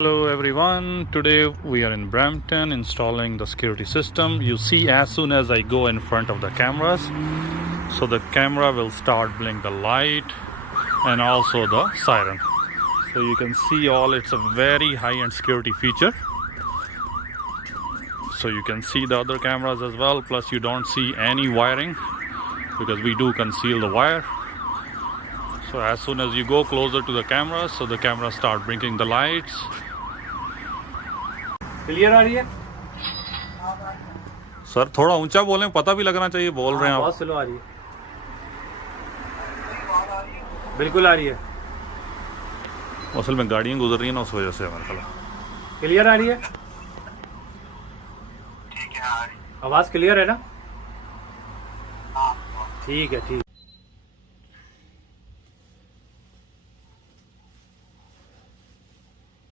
Hello everyone, today we are in Brampton installing the security system. You see, as soon as I go in front of the cameras, so the camera will start blink the light and also the siren. So you can see it's a very high-end security feature. So you can see the other cameras as well, plus you don't see any wiring because we do conceal the wire. So as soon as you go closer to the cameras, so the cameras start blinking the lights. Clear आ रही है sir थोड़ा ऊंचा बोलें, पता भी लगना चाहिए बोल रहे हैं आप। बहुत स्लो आ रही है, बिल्कुल आ रही है। असल में गाड़ियां गुजर रही हैं ना, उस वजह से हमारे ख्याल। क्लियर आ रही है, आवाज क्लियर है ना? ठीक है, ठीक।